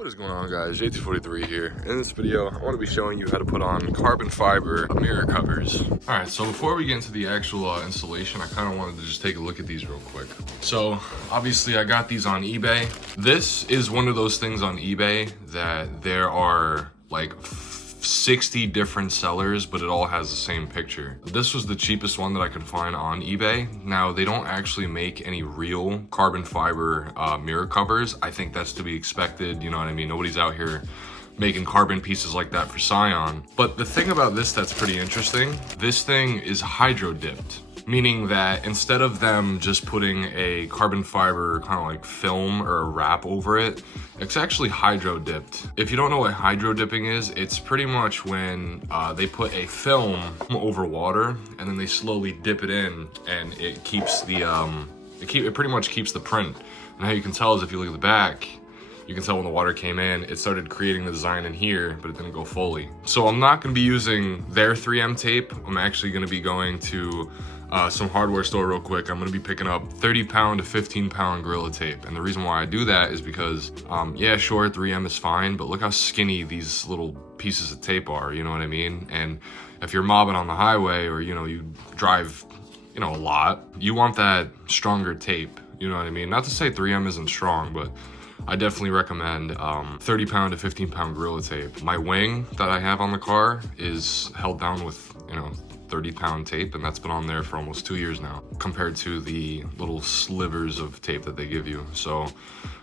What is going on, guys? JT43 here. In this video, I want to be showing you how to put on carbon fiber mirror covers. Alright, so before we get into the actual installation, I kind of wanted to just take a look at these real quick. So, obviously I got these on eBay. This is one of those things on eBay that there are like 60 different sellers, but it all has the same picture. This was the cheapest one that I could find on eBay. Now, they don't actually make any real carbon fiber mirror covers. I think that's to be expected, you know what I mean? Nobody's out here making carbon pieces like that for Scion. But the thing about this that's pretty interesting, this thing is hydro dipped. Meaning that instead of them just putting a carbon fiber kind of like film or a wrap over it, it's actually hydro dipped. If you don't know what hydro dipping is, it's pretty much when they put a film over water and then they slowly dip it in, and it keeps the it pretty much keeps the print. And how you can tell is if you look at the back, you can tell when the water came in, it started creating the design in here, but it didn't go fully. So I'm not gonna be using their 3M tape. I'm actually gonna be going to some hardware store real quick. I'm gonna be picking up 30-pound to 15-pound Gorilla tape. And the reason why I do that is because, yeah, sure, 3M is fine, but look how skinny these little pieces of tape are, you know what I mean? And if you're mobbing on the highway or, you know, you drive, you know, a lot, you want that stronger tape, you know what I mean? Not to say 3M isn't strong, but I definitely recommend 30-pound to 15-pound Gorilla tape. My wing that I have on the car is held down with, you know, 30-pound tape, and that's been on there for almost 2 years now, compared to the little slivers of tape that they give you. So,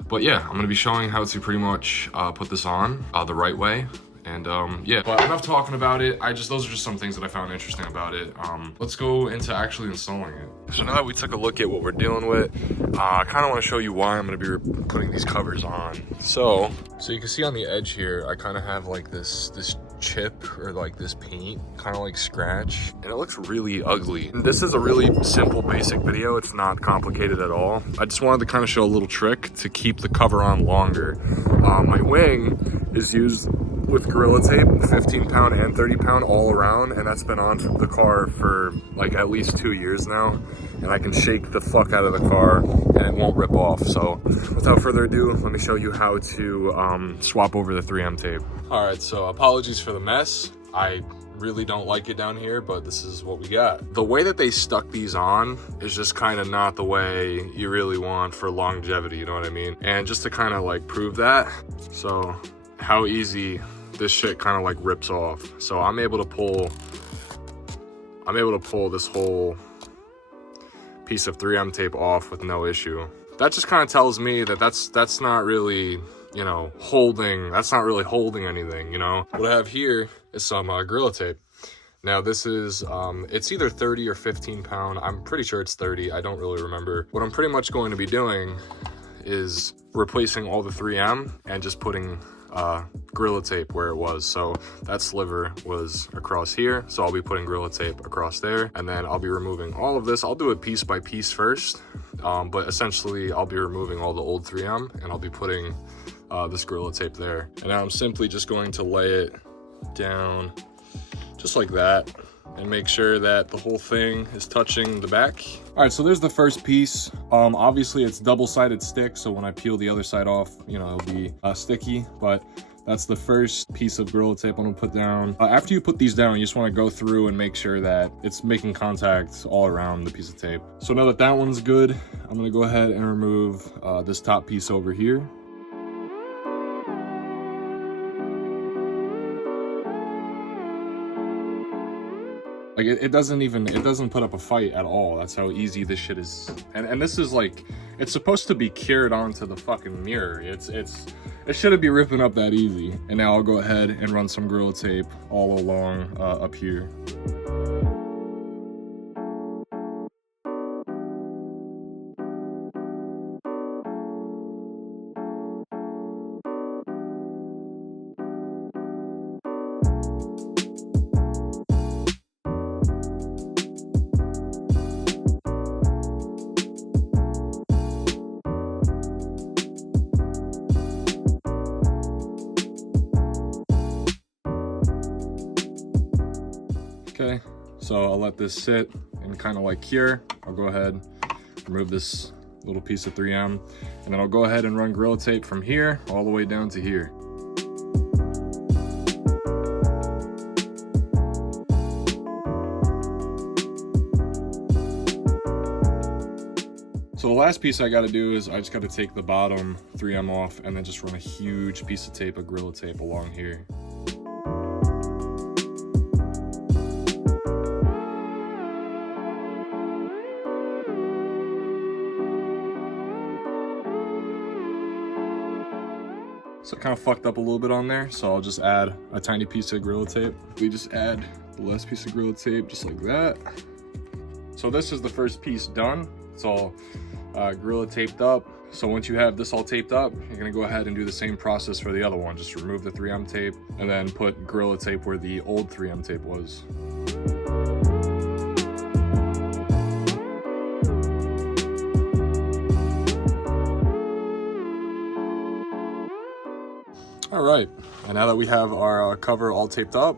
but yeah, I'm gonna be showing how to pretty much put this on the right way. And yeah, but enough talking about it. Those are just some things that I found interesting about it. Let's go into actually installing it. So now that we took a look at what we're dealing with, I kind of want to show you why I'm going to be putting these covers on. So you can see on the edge here, I kind of have like this chip or like this paint kind of like scratch, and it looks really ugly. And this is a really simple basic video. It's not complicated at all. I just wanted to kind of show a little trick to keep the cover on longer. My wing is used with Gorilla tape, 15-pound and 30-pound all around, and that's been on the car for like at least 2 years now, and I can shake the fuck out of the car and it won't rip off. So without further ado, let me show you how to swap over the 3M tape. All right, so apologies for the mess. I really don't like it down here, but this is what we got. The way that they stuck these on is just kind of not the way you really want for longevity, you know what I mean? And just to kind of like prove that, so how easy this shit kind of like rips off. So I'm able to pull this whole piece of 3M tape off with no issue. That just kind of tells me that that's not really, you know, that's not really holding anything, you know? What I have here is some Gorilla tape. Now this is, it's either 30 or 15-pound. I'm pretty sure it's 30. I don't really remember. What I'm pretty much going to be doing is replacing all the 3M and just putting Gorilla tape where it was. So that sliver was across here, so I'll be putting Gorilla tape across there, and then I'll be removing all of this. I'll do it piece by piece first, but essentially I'll be removing all the old 3M and I'll be putting this Gorilla tape there. And now I'm simply just going to lay it down just like that and make sure that the whole thing is touching the back. All right, so there's the first piece. Obviously it's double-sided stick, so when I peel the other side off, you know, it'll be sticky, but that's the first piece of Gorilla tape I'm gonna put down. After you put these down, you just wanna go through and make sure that it's making contact all around the piece of tape. So now that that one's good, I'm gonna go ahead and remove this top piece over here. Like it doesn't put up a fight at all. That's how easy this shit is. And this is like, it's supposed to be cured onto the fucking mirror. It shouldn't be ripping up that easy. And now I'll go ahead and run some Gorilla tape all along up here. Okay, so I'll let this sit and kind of like cure. I'll go ahead, remove this little piece of 3M, and then I'll go ahead and run Gorilla Tape from here all the way down to here. So the last piece I gotta do is I just gotta take the bottom 3M off and then just run a huge piece of tape, of Gorilla Tape, along here. So I kind of fucked up a little bit on there, so I'll just add a tiny piece of Gorilla Tape. We just add the last piece of Gorilla Tape just like that. So this is the first piece done. It's all Gorilla taped up. So once you have this all taped up, you're gonna go ahead and do the same process for the other one. Just remove the 3M tape and then put Gorilla Tape where the old 3M tape was. All right, and now that we have our cover all taped up,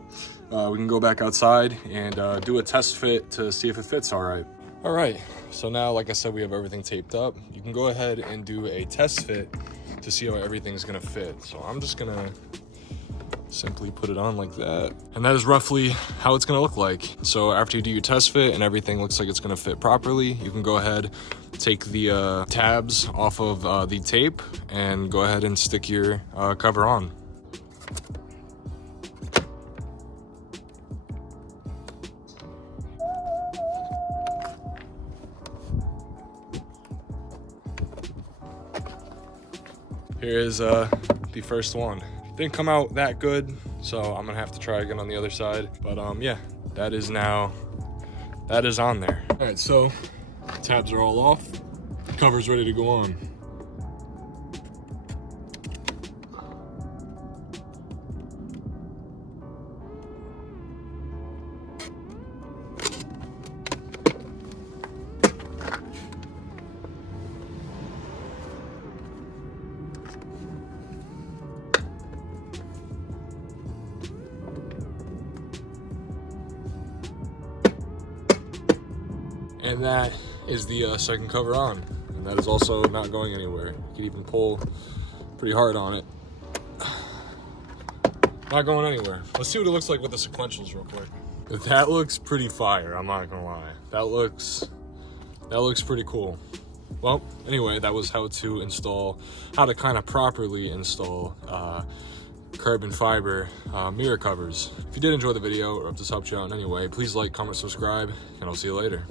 we can go back outside and do a test fit to see if it fits all right. All right, so now, like I said, we have everything taped up. You can go ahead and do a test fit to see how everything's gonna fit. So I'm just gonna simply put it on like that. And that is roughly how it's gonna look like. So after you do your test fit and everything looks like it's gonna fit properly, you can go ahead, take the tabs off of the tape and go ahead and stick your cover on. Here is the first one. Didn't come out that good, so I'm gonna have to try again on the other side. But yeah, that is on there. All right, so tabs are all off. Cover's ready to go on. And that is the second cover on. And that is also not going anywhere. You can even pull pretty hard on it. Not going anywhere. Let's see what it looks like with the sequentials real quick. That looks pretty fire, I'm not gonna lie. That looks pretty cool. Well, anyway, that was how to kind of properly install carbon fiber mirror covers. If you did enjoy the video or if this helped you out in any way, please like, comment, subscribe, and I'll see you later.